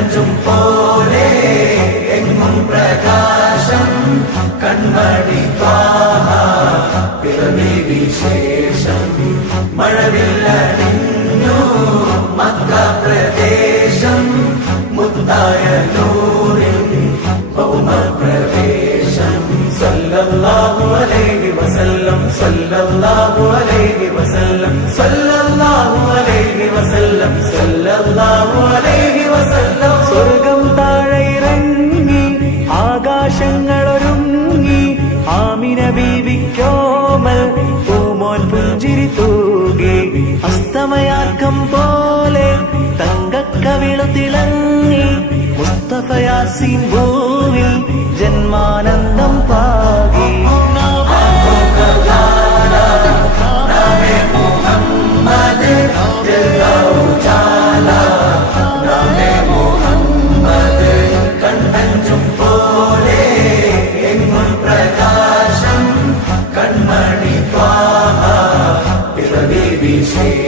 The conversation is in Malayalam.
കണ്ണഞ്ചും പോലെ എങ്ങും പ്രകാശം കൺമണി ത്വാഹ പിറവി വിശേഷം മഴവില്ലണിഞ്ഞു മക്ക പ്രദേശം മുത്തായ നൂറിൻ ഭൗമപ്രവേശം സല്ലല്ലാഹു അലൈഹി വസല്ലം സല്ലല്ലാഹു അലൈഹി വസല്ലം സല്ലല്ലാഹു അലൈഹി വസല്ലം സല്ലല്ലാഹു അലൈഹി വസല്ലം. സ്വർഗം താഴെ ഇറങ്ങി ആകാശങ്ങളൊരുങ്ങി ആമിന ബീവിക്കോമൽ പൂമോൻ പുഞ്ചിരി തൂകി അസ്തമയാക്കം പോലെ തങ്കക്കവിളു തിളങ്ങി മുസ്തഫ യാസീൻ ഭൂവിൽ ജന്മാനന്ദം പാകി. കണ്ണഞ്ചും പോലെ എങ്ങും പ്രകാശം കൺമണി ത്വാഹ പിറവി വിശേഷം